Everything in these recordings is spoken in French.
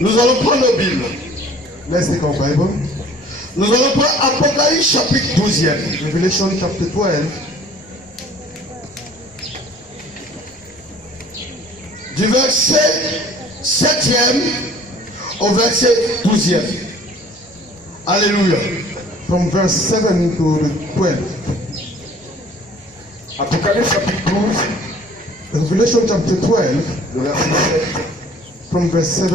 Nous allons prendre nos Bibles. Let's take our Bible. Nous allons prendre Apocalypse chapitre 12e. Revelation chapter 12. Du verset 7e au verset 12e. Alléluia. From verse 7 to the 12. Apocalypse chapitre 12. Revelation chapter 12. Le verset 7 from verse 7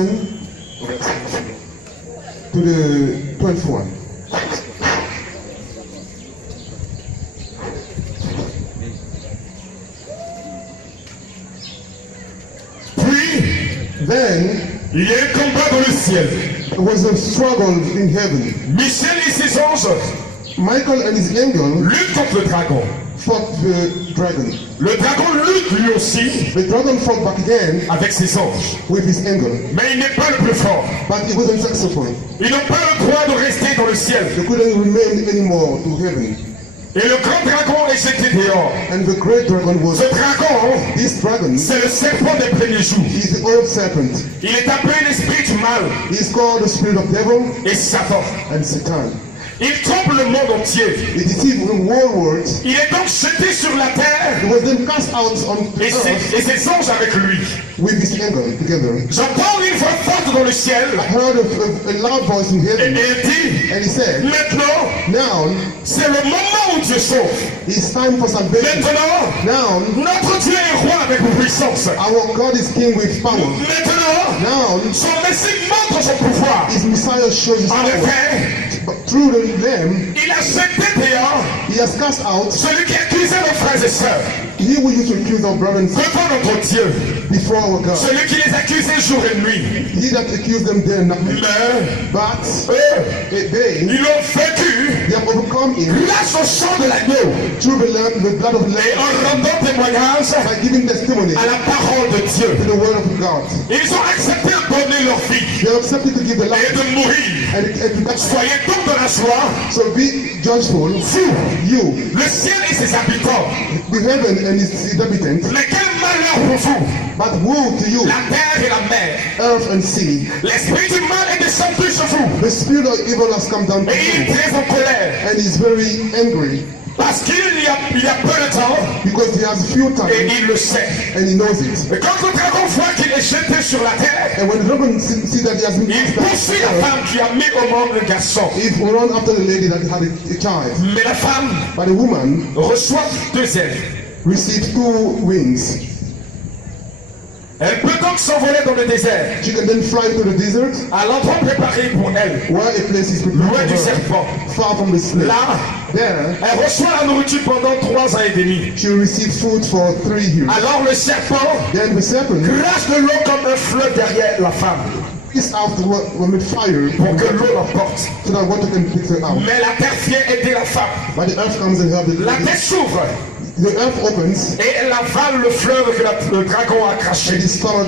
au verset 12. to the 12th one. Puis, Then il y a un combat dans le ciel. there was a struggle in heaven. Michel et ses anges Michael and his angel luttent contre le dragon. fought the dragon. Le dragon lutte lui aussi The dragon fought back again avec ses anges. with his angel, Mais il n'est pas le plus fort. but he wasn't successful. Ils n'ont pas le droit de rester dans le ciel. They couldn't remain anymore to heaven. Et le grand dragon est jeté dehors. And the great dragon was, Ce dragon, this dragon c'est le serpent des premiers jours. is the old serpent. Il est appelé l'esprit du mal He's called the spirit of devil et Satan. and Satan. Il trompe le monde entier. He deceived the whole world. Il est donc jeté sur la terre He was then cast out on the et earth ses anges avec lui. with his angel together. J'entends une voix forte dans le ciel I heard a loud voice in et heaven, elle dit, and he said, maintenant, now c'est le moment où Dieu sauve. it's time for salvation. Maintenant, Now notre Dieu est roi avec puissance. our God is king with power. Maintenant, Now son Messie montre son pouvoir. his Messiah shows his En power. effet, But through them, il a jeté dehors he has cast out celui qui accusait nos frères et sœurs he who used to accuse our brothers devant notre Dieu. before our God. Celui qui les accusait jour et nuit. He that accused them day and night. Mais But eux, they ils ont vaincu have overcome him grâce au sang de l'agneau through the blood of the et Lamb en rendant témoignage by giving testimony à la parole de Dieu. to the word of God. Ils ont accepté de donner leur vie They have accepted to give the et life de mourir. and to die. Soyez donc de la joie. So be joyful, you, Le ciel et ses habitants. the heaven and its inhabitants. Mais quel malheur pour vous, But woe to you, la terre et la mer. earth and sea. L'esprit du mal est descendu sur vous The spirit of evil has come down to et il est you, très en colère and is very angry parce qu'il y a peu de temps because he has few et time il le sait. and he knows it. Et quand le dragon voit qu'il est jeté sur la terre, And when the dragon see that he has been il cast down, poursuit la femme qui a mis au monde le garçon. he run after the lady that had a child. Mais la femme But the woman reçoit deux ailes. received two wings. Elle peut donc s'envoler dans le désert, She can then fly to the desert, à l'endroit préparé pour elle, where a place is loin prepared du for her, serpent. far from the snake. Là, There, elle reçoit la nourriture pendant 3 ans et demi. she received food for 3 years. Alors le serpent Then the serpent crache de l'eau comme un fleuve derrière la femme is out with fire pour que l'eau l'emporte. so that water can pick her out. Mais la terre vient aider la femme. But the earth comes and helps the La lady. terre s'ouvre The earth opens et elle avale le fleuve que le dragon a craché. and it swallows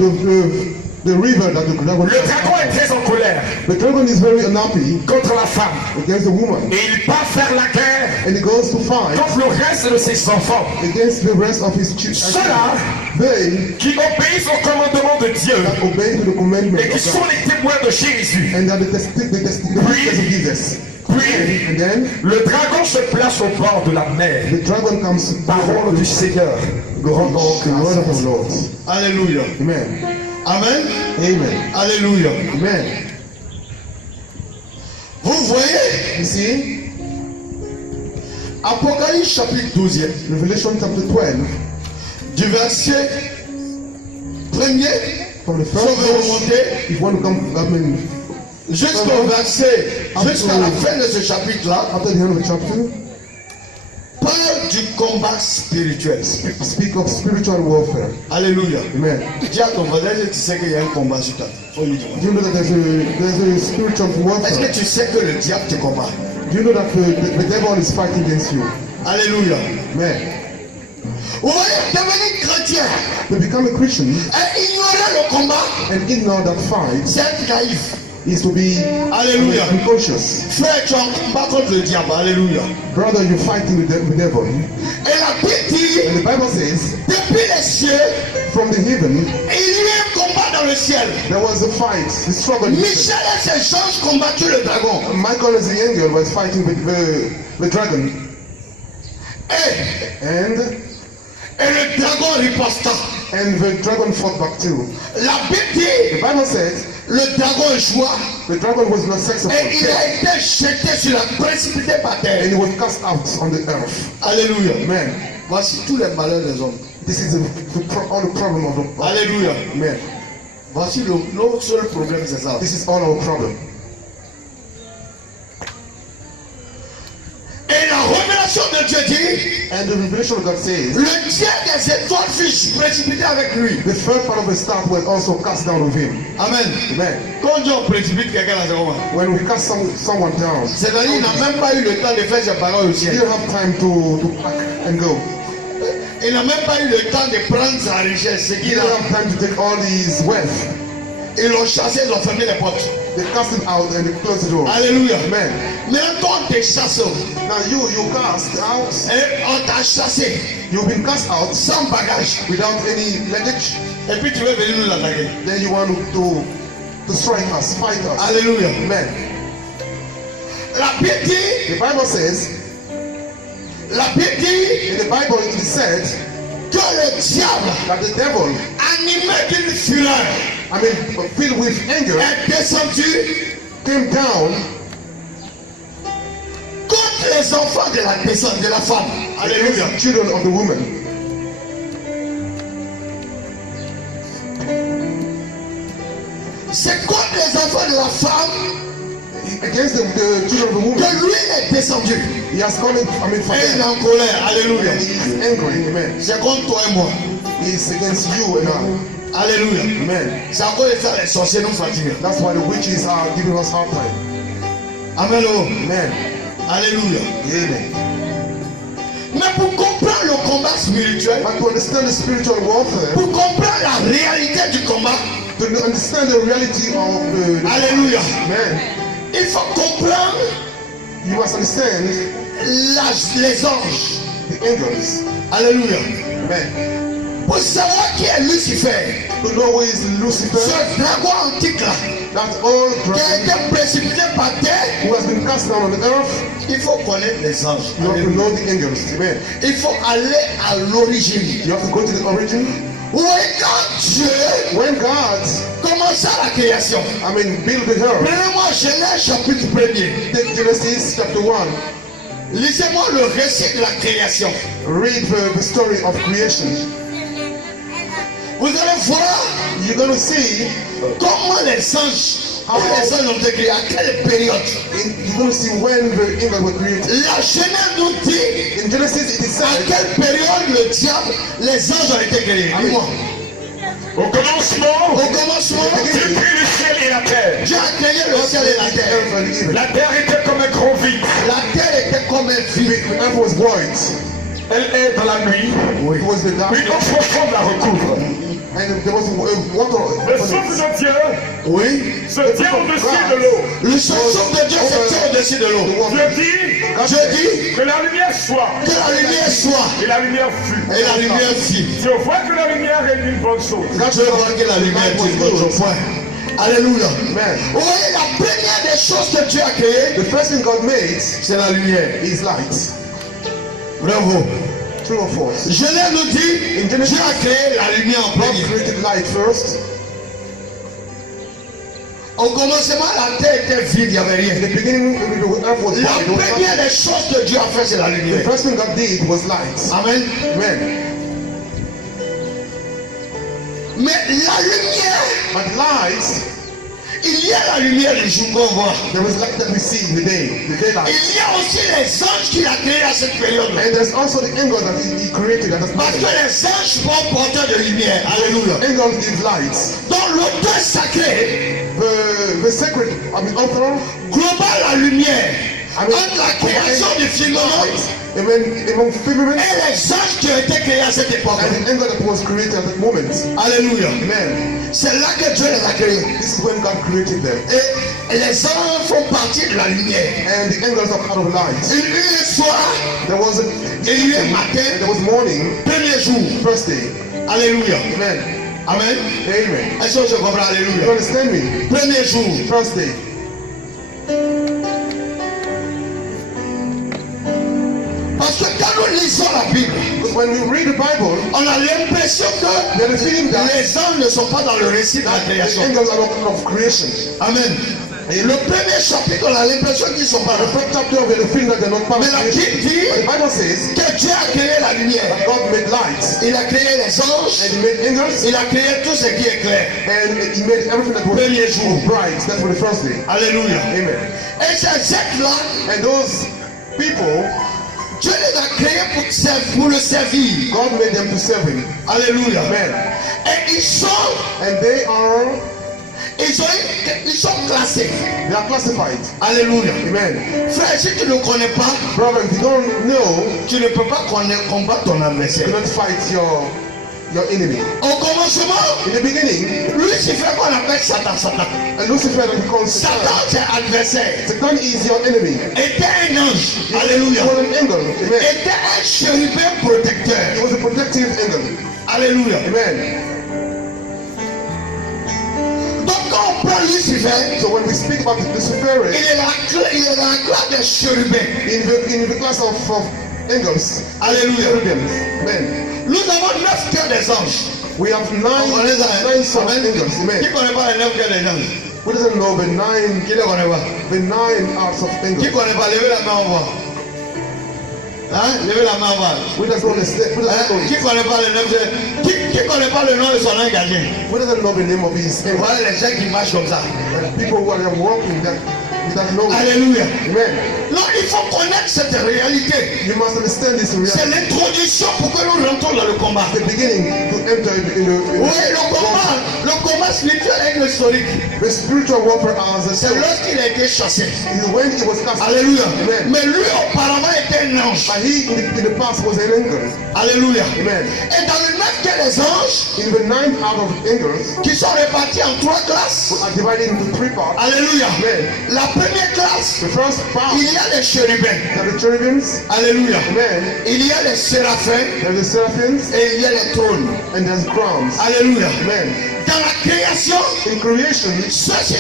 the river that the dragon. Le dragon est très en colère The dragon is very unhappy contre la femme against the woman, et il part faire la guerre and he goes to fight contre le reste de ses enfants. against the rest of his children. Ceux-là They qui obéissent au commandement de Dieu that obey to the commandment et qui of sont God, les témoins de Jésus. and that the witness of Jesus. Puis, And then le dragon se place au bord de la mer. the dragon comes Parole du Seigneur. Grand the word of the Lord. Alléluia. Amen. Amen. Amen. Alléluia. Amen. Vous voyez, You see, Apocalypse chapitre 12, Revelation chapter 12, du verset 1er, from the faut first verse, remonter if one come, jusqu'au verset, jusqu'à la fin de ce chapitre-là, after the end of the chapter, parle du combat spirituel. speak of spiritual warfare. Alléluia. Amen. Dis à ton voisin, tu sais qu'il y a un combat sur ta vie. Faut lui dire. Do you know that there's a spiritual Est-ce warfare? que tu sais que le diable te combat? Do you know that the devil is fighting against you? Alléluia. Amen. Vous voyez, devenir chrétien To become a Christian et ignorer le combat, and ignore that fight c'est être naïf. is to be Alléluia. unconscious. Frère, tu es en combat contre le diable. Alléluia. Brother, you're fighting with the devil. Et la Bible dit, And the Bible says, depuis les cieux, from the heaven, il y a un combat dans le ciel. There was a fight, the struggle. Michel et ses anges combattu le dragon. Michael as the angel was fighting with the dragon. Et le dragon riposta. And the dragon fought back too. La Bible dit, The Bible says le dragon échoua. the dragon was not successful. Et il a été jeté sur la précipité par And terre. he was cast out on the earth. Alléluia. Amen. Voici tous les malheurs des hommes. This is all the problem of the Alléluia. Amen. Voici notre seul problème, c'est ça. This is all our problem. Et la révélation de Dieu dit, And the revelation of God says le Dieu des étoiles fut précipité avec lui. the third part of the star was also cast down with him. Amen. Amen. Quand Dieu précipite quelqu'un dans ce moment, When we cast someone down, c'est-à-dire qu'il n'a même pas eu le temps de faire ses paroles au you ciel. don't have time to pack and go. Il n'a même pas eu le temps de prendre sa richesse. Ce You qu'il don't a. have time to take all his wealth. Ils l'ont chassé, ils ont fermé les portes. They cast him out and they close the door. Alléluia. Amen. Maintenant, toi, on te chasse. Now you cast out. Et on t'a chassé You've been cast out sans bagage. without any luggage. Et puis tu veux venir nous attaquer. Then you want to strike us, fight us. Alléluia. Amen. La Bible dit, The Bible says, la Bible dit in the Bible it is said que le diable, that the devil, animé d'une fureur, filled with anger, est descendu came down contre les enfants de la descente de la femme. Alléluia. against the children of the woman. C'est contre les enfants de la femme Against the children of the woman. que lui est descendu. He has come in, for Et il est them. en colère. Alléluia. And he is angry. Amen. C'est contre toi et moi. He is against you and I. Alléluia. Amen. C'est à cause de ça les sorciers nous fatiguent. That's why the witches are giving us hard time. Amen. Oh. Amen. Alléluia. Amen. Mais pour comprendre le combat spirituel, But to understand the spiritual warfare, pour comprendre la réalité du combat, to understand the reality of the Alléluia. Amen. Il faut comprendre You must understand les anges. the angels. Alléluia. Amen. Pour savoir qui est Lucifer, To know who is Lucifer, ce dragon antique là, that old qui a dragon été précipité par terre, who has been cast down on the earth. il faut connaître les anges. You have to Alléluia. know the angels. Amen. Il faut aller à l'origine. You have to go to the origin. Oui, quand Dieu When God, commença la création, built the earth. prenez-moi Genèse chapitre 1er. Take Genesis chapter 1. Lisez-moi le récit de la création. Read the story of creation. Vous allez voir You're going to see, comment les anges ont été créés, à quelle période. you're going to see when the angels were created. La Genèse nous dit In Genesis, it is à said, quelle période le diable, les anges ont été créés. Dis-moi. Au commencement, Au commencement, Dieu créé le ciel et la terre. Dieu a créé le ciel et la terre. earth and even. La terre était comme un grand vide. La terre était comme un vide. The earth was void. Elle est dans la nuit. It was the Une darkness. eau profonde la recouvre. And there was water. Le souffle de Dieu Oui. se tient au-dessus de l'eau. Le souffle de Dieu se tient au-dessus de l'eau. Dieu dit Dieu dit que la lumière soit. que la lumière soit. Et la lumière fut. Et la lumière fit. Dieu voit que la lumière est une bonne chose. Dieu voit que la lumière est une autre point. Alléluia. Amen. Vous voyez, la première des choses que Dieu a créées, The first thing God made c'est la lumière. is light. Bravo. True or false? Genèse nous dit, Dieu a créé la lumière en God premier. created light first. Au commencement, la terre était vide, il n'y avait In rien. the beginning, the earth was La void. There was première nothing. des choses que Dieu a fait, c'est la The lumière. first thing God did was light. Amen. Amen. Mais la lumière, But light, il y a la lumière du jour qu'on voit. there was light that we see in the day, the daylight. Il y a aussi les anges qu'il a créés à cette période. And there's also the angel that he created at that Parce que time. les anges sont porteurs de lumière. Alléluia. Angels give light. Donc l'auteur sacré The sacred, author, global la lumière Amen. entre la création du firmament among firmament et les anges qui ont été créés à cette époque. and the angel that was created at that moment. Alléluia. Amen. C'est là que Dieu les a créés. This is when God created them. Et les anges font partie de la lumière. And the angels are part of light. Il y a un soir, There was a il y a un matin, and there was morning, premier jour. first day. Alléluia. Amen. Amen. Amen. Est-ce que je comprends? You Alléluia. understand me? Premier jour. First day. Parce que quand nous lisons la Bible, Because when we read the Bible, on a l'impression que we have the feeling that les anges ne sont pas dans le récit de la the création. angels are not of creation. Amen. Et le premier chapitre, on a l'impression qu'ils sont pas The là. first chapter, we have the feeling that they're not part of Mais la creation. Bible dit But the Bible says que Dieu a créé la lumière. that God made lights Il a créé les anges. and He made angels Il a créé tout ce qui est clair. and He made everything that was Premier jour. bright. That's for the first day. Alléluia. Amen. Et ces êtres-là, And those people, Dieu les a créés pour le servir. God made them to serve Him. Alléluia. Amen. Et ils sont classés. They are classified. Alléluia. Amen. Frère, si tu ne connais pas, Brother, if you don't know, tu ne peux pas combattre ton you adversaire. cannot fight your enemy. Au commencement, In the beginning, Lucifer qu'on appelle Satan, and Lucifer that he calls Satan Satan. c'est adversaire. Satan is your enemy. Était un ange. He Alléluia. was an angel. Amen. Était un chérubin protecteur. He was a protective angel. Alléluia. Amen. Donc quand on prend Lucifer, So when we speak about Lucifer, il est dans la classe des chérubins. in the class of angels, Alléluia. cherubims, amen. Nous avons 9 cœurs des anges. We have On connaît ça, hein? nine sons of Amen. angels. Qui Amen. ne connaît pas les 9 cœurs des anges? Who doesn't know Qui ne connaît pas? the nine hearts of Qui angels? ne connaît pas? Levez la main, on voit. Hein? Levez la main, on voit. Who doesn't know who doesn't know Hein? Qui it? ne connaît pas les 9 cœurs? Qui ne connaît pas le nom de son ange gardien? Who doesn't know the name of his angel? Voilà les gens qui marchent comme ça. People who are walking that he doesn't know it. Alléluia. Amen. Non, il faut connaître cette réalité. You must understand this C'est reality. l'introduction pour que nous rentrons dans le combat. The beginning to enter in Oui, le combat spirituel est historique. the spiritual warfare as a C'est soul. lorsqu'il a été chassé. Is when he was cast. Alléluia. Amen. Mais lui, auparavant, était un ange. But he in the past was an angel. Alléluia. Amen. Et dans le neuf qu'il y a les anges In the nine out of angels qui sont répartis en 3 classes. are divided into 3 parts. Alléluia. Amen. La première classe, The first part il y a les chérubins. are the cherubims. Alléluia. Amen. Il y a les séraphins There's the seraphims et il y a les trônes. and there's crowns. Alléluia. Amen. Dans la création, In creation, ceux-ci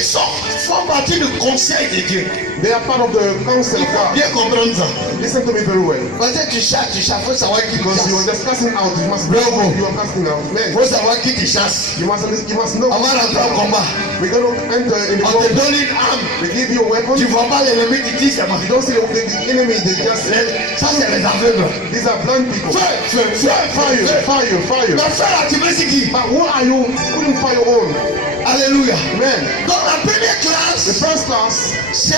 font partie du conseil de Dieu. they are part of the council Il of faut God. bien comprendre ça. Listen to me very well. Parce que tu chasses, il faut savoir qui Because you are chasse. just casting out, you must Bravo. know you are casting out. Il Amen. faut savoir qui tu chasses. You must know. On va rentrer au combat. We're going to enter in the On te war. donne une arme. We give you a weapon. Tu You ne vois pas l'ennemi, tu dis c'est moi. don't see the enemy, they just Ça, c'est les aveugles. these are blind people. Feu, feu, feu, Fire, feu. fire, fire. Mais feu là, tu veux c'est qui? But who are you putting fire on? Alléluia. Amen. Donc la première The classe, first class, c'est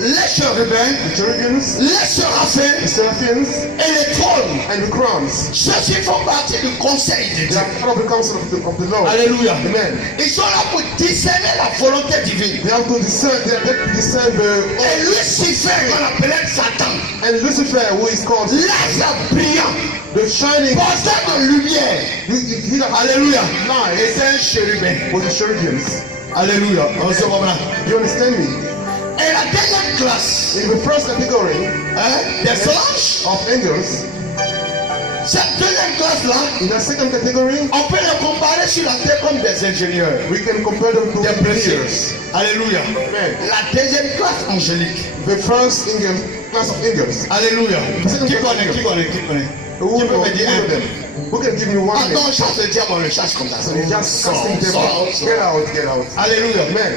les chérubins, the cherubims, les the séraphins seraphims, et les trônes. and the crowns. Ceux-ci font partie du conseil de They Dieu. are part of the council of the Lord. Alléluia. Amen. Ils sont là pour discerner la volonté divine. They have to discern, they have to discern Et Lucifer, qu'on appelait Satan, and Lucifer, who is called l'astre brillant, the shining, porteur de lumière. he that Alléluia. light Et c'est un chérubin. was the cherubims. Alléluia. On se comprend. You understand me? Et la deuxième classe, In the first category des anges, of angels, cette deuxième classe-là, in the second category, on peut les comparer sur la terre comme des ingénieurs, we can compare them to des engineers. précieux. Alléluia. Amen. La deuxième classe angélique. The first angel, class of angels. Alléluia. Second Qui connaît, class. qui connaît, qui connaît? Who Qui peut me dire of them? Who can give me one name? Attends, chasse le diable, on le chasse comme ça. So you just Sors, casting them sors, out. sors. Get out, get out. Alléluia. Amen.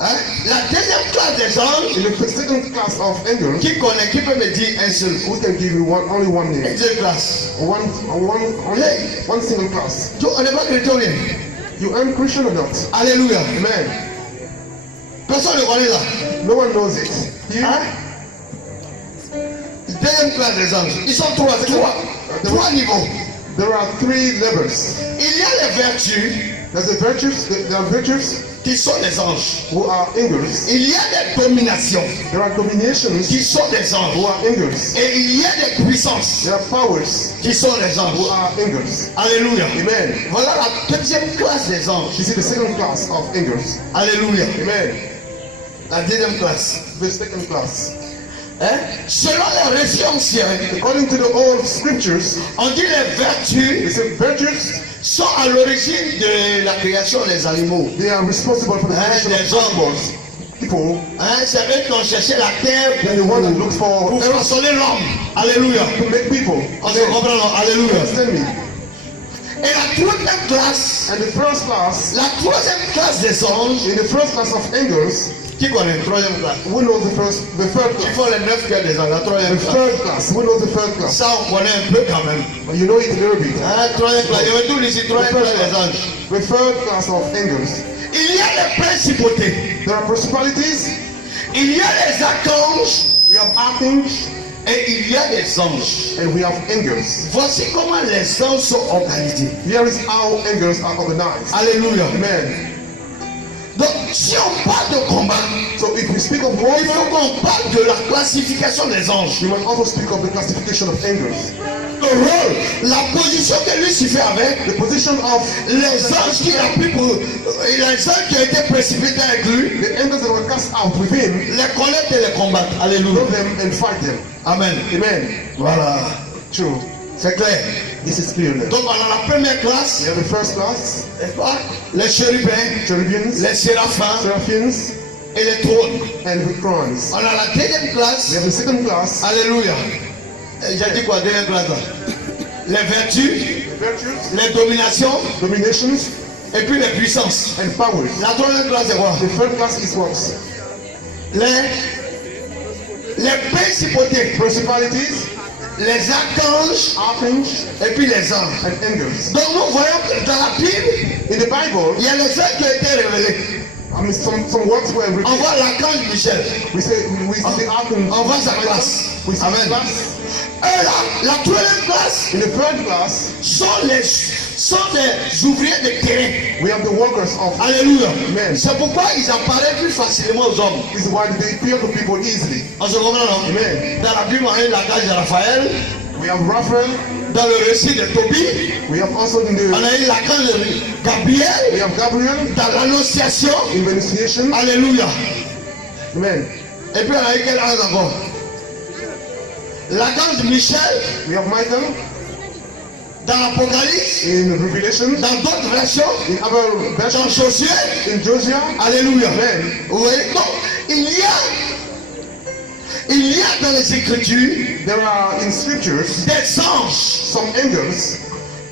Hein? La deuxième classe des anges, In the second class of angels, qui connaît, qui peut me dire un seul? who can give me only one Une name? seule classe. One single class. Tu on n'est pas chrétien. You are Christian or not? Alléluia. Amen. Personne ne connaît ça. No one knows it. You? Hein? Deuxième classe des anges. Ils sont trois niveaux. There are 3 levels. Il y a les vertus There's the virtues. There are virtues qui sont des anges. who are angels. Il y a des dominations There are dominations qui sont des who anges. are angels. Et il y a des puissances There are powers qui sont des who anges. are angels. Alléluia. Amen. Voilà la deuxième classe des anges. This is the second class of angels. Alléluia. Amen. La deuxième classe. The second class. Hein? Selon les récits anciens, According to the old scriptures, on dit les vertus they say virtues sont à l'origine de la création des animaux. They are responsible for the creation Des of hommes. animals. People, C'est eux qui ont cherché la terre they're the one that looks for pour earth façonner l'homme. Alléluia. to make people. On se comprend, non? Alléluia. Understand me? Et la troisième classe, And the first class, la troisième classe des anges, in the first class of angels, qui connaît la troisième classe? who knows the third Il class? faut les 9 cœurs des anges, la troisième The classe. third class, who knows the third class? Ça, on connaît un peu quand même. But you know it a little bit. Troisième classe, il y avait tout ici, troisième classe des anges. The third class of angels. Il y a les principautés, There are principalities, il y a les archanges we have archangels, et il y a les anges. and we have angels. Voici comment les anges sont organisés. Here is how angels are organized. Alléluia. Amen. Donc, si on parle de combat, So if we speak of il warfare, faut qu'on parle de la classification des anges. we must also speak of the classification of angels. Le rôle, la position que Lucifer avait, The position of les anges qu'il a pris pour. Les anges qui ont été précipités avec lui, the angels that were cast out with him, les connaître et les combattre. Alléluia. know them and fight them. Amen. Amen. Voilà. True. C'est clair. This is clear now. Donc, on a la première classe, We have the first class, n'est-ce pas? Les chérubins, cherubims, les séraphins seraphims, et les trônes. and the crowns. On a la deuxième We classe. have the second class, Alléluia. J'ai dit quoi, deuxième classe là? Les vertus, virtues, les dominations dominations, et puis les puissances. and powers. La troisième classe, c'est quoi? The third class is what? Les principautés, Principalities, les archanges archangels, et puis les anges. and angels. Donc nous voyons que dans la Bible, In the Bible, il y a les anges qui ont été révélés. I mean, some words were On revealed. voit l'archange Michel. We see the archangel. On voit sa classe. We see Amen. his class. Et la troisième classe In the third class, sont des ouvriers de terrain. we have the workers of. Alléluia. Amen. C'est pourquoi ils apparaissent plus facilement aux hommes. This is why they appeal to people easily. On se comprend, non? Amen. Dans la Bible, on a l'archange de Raphaël. We have Raphael. Dans le récit de Tobie, We have also in on the. a eu l'archange de We Gabriel. have Gabriel Dans l'annonciation. in the Annunciation. Alléluia. Amen. Et puis on a eu quel ange encore? L'archange Michel We have Michael dans l'Apocalypse, in Revelation. dans d'autres versions, In other dans versions, Josué. in Josiah. Alléluia. Amen. Vous voyez? Donc, il y a dans les Écritures There are in scriptures des anges some angels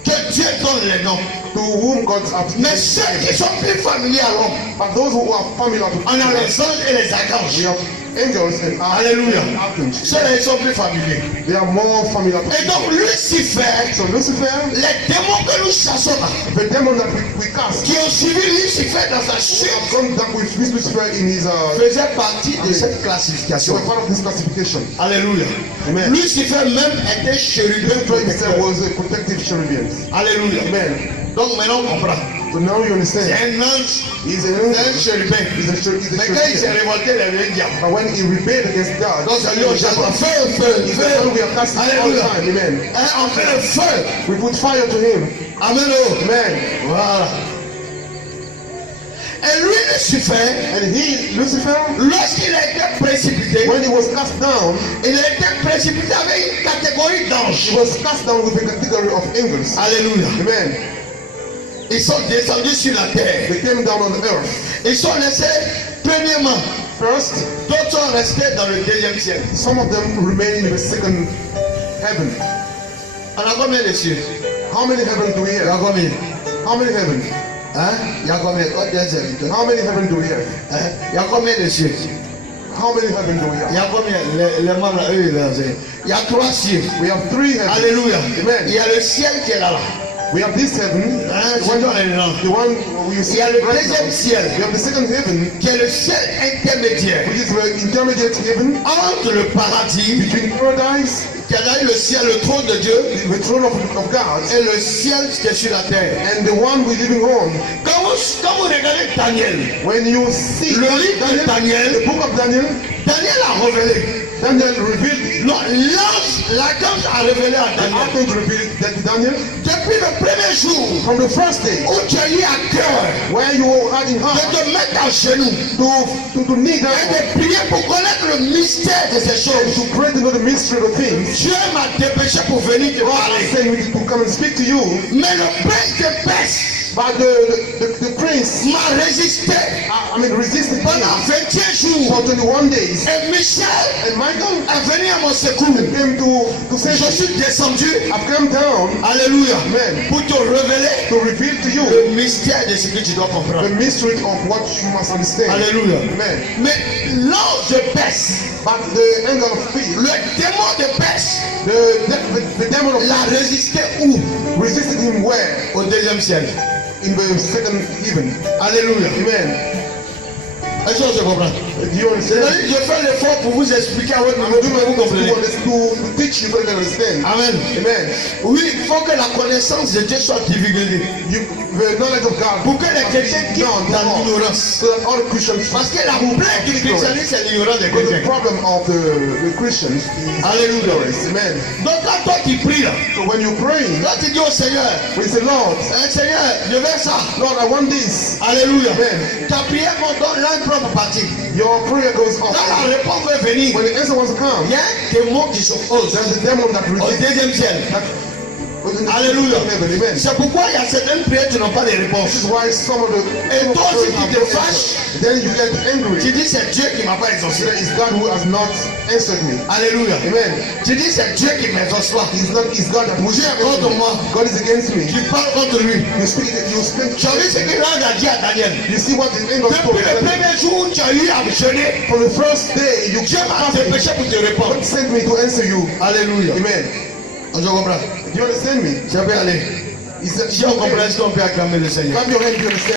que Dieu donne les noms. to whom God has Mais ceux qui sont plus familiers à l'homme, But those who are familiar to on a les anges et les archanges. we have angels and Alléluia. archangels. Ceux-là, ils sont plus familiers. They are more familiar to Et donc, people. Lucifer, So Lucifer, les démons que nous chassons là, the demon that we cast, qui ont suivi Lucifer dans sa who chute, have gone down with Lucifer in his faisaient partie de cette so classification. a part of this classification. Alléluia. Amen. Lucifer même était chérubin Lucifer himself protecteur. was a protective cherubim. Alléluia. Amen. Donc maintenant on comprend. So now you C'est understand. un ange, He's c'est an un angel. chérubin. He's a Mais quand il s'est cherubim. révolté, il avait un diable. But when he rebelled against God, Donc c'est lui on chasse. On fait un feu. he's the one we are casting all the Alléluia. time. Amen. Hein, on fait un feu. We put fire to him. Amen. Oh. Amen. Voilà. Et lui, Lucifer, And he, Lucifer, lorsqu'il a été précipité, when he was cast down, il a été précipité avec une catégorie he d'anges. was cast down with a category of angels. Alléluia. Amen. Ils sont descendus sur la terre. They came down on the earth. Ils sont restés, premièrement, First, d'autres sont restés dans le deuxième ciel. some of them remain in the second heaven. On a combien de cieux? How many heavens do we Il y a have? combien? How many heavens? Hein? Il y a combien? Combien de serviteurs? How many heavens do we have? Hein? Il y a combien de cieux? How many heavens do we Il y have? a combien? Les membres là, eux, ils l'ont dit. Il y a 3 cieux. We have 3 heavens. Alléluia. Amen. Il y a le ciel qui est là. We have this heaven, Hein? C'est toi les noms. the one we Il see y a le right deuxième now. ciel We have the second heaven, qui est le ciel intermédiaire which is the intermediate heaven entre le paradis, between paradise, qui a d'ailleurs le ciel, le trône de Dieu, the throne of God, et le ciel qui est sur la terre. and the one we're living on. Quand vous regardez Daniel, When you see le livre de Daniel, Daniel, the book of Daniel, Daniel a révélé Daniel revealed. Non, l'archange a révélé à The Daniel. archangel revealed that to Daniel. Depuis le premier jour From the first day, où tu as eu à cœur where you had in de heart te mettre à genoux to kneel et down de prier pour connaître le mystère de ces choses, to pray to know the mystery of things, Dieu m'a dépêché pour venir te God parler. sent me to come and speak to you. Mais le prince de Perse But the prince, m'a résisté resisted him pendant 21 jours. for 21 days. Et Michel And Michael est venu à mon secours. came to say, Je suis descendu, I've come down alléluia, Amen. pour te révéler to reveal to you le mystère de ce que tu dois comprendre. the mystery of what you must understand. Alléluia. Amen. Mais l'ange de Perse, But the angel of peace, le démon de Perse, the demon of l'a résisté où? resisted him where? Au deuxième ciel. In the second heaven. Alléluia. Amen. Est-ce que je comprends? Do you understand? C'est-à-dire, je fais l'effort pour vous expliquer à votre I'm niveau doing pour que my vous best compreniez. to teach you so you can understand. Amen. Amen. Oui, il faut que la connaissance de Dieu soit divulguée. The knowledge of God Pour que les chrétiens quittent known dans before, l'ignorance. so that all the Christians. Parce que la plaie du christianisme, c'est l'ignorance des But the chrétiens. problem of the Christians is Hallelujah. ignorance. Amen. Donc quand toi tu pries là, So when you pray, toi tu dis au Seigneur, we say, Lord, Seigneur, je veux ça. Lord, I want this. Alléluia. Amen. Ta prière donne une propre partie. Your prayer goes off. Quand la réponse va venir, When the answer wants to come, il y a un démon qui s'oppose there's a demon that au resists. deuxième ciel. Alléluia. Alléluia. Amen. C'est pourquoi il y a certaines prières qui n'ont pas de This réponse. is why some of the Et toi aussi have tu te no fâches. answer. Then you get angry. Tu dis c'est Dieu qui m'a pas So exaucé. that it's God who has not answered me. Alléluia. Amen. Tu dis c'est Dieu qui m'exauce pas. It's God that Dieu est contre moi. God is against me. Tu parles contre lui. You speak. Tu as vu ce que l'ange a dit à Daniel. You see what the angel spoke. Depuis le premier jour où tu as eu à me jeûner, For the first day, you Dieu m'a dépêché pour te répondre. God sent me to answer you. Alléluia. Amen. Je comprends. Do you understand me? Je peux aller. He said, Si on comprend, est-ce qu'on peut acclamer le Seigneur? clap your hands. Do you understand?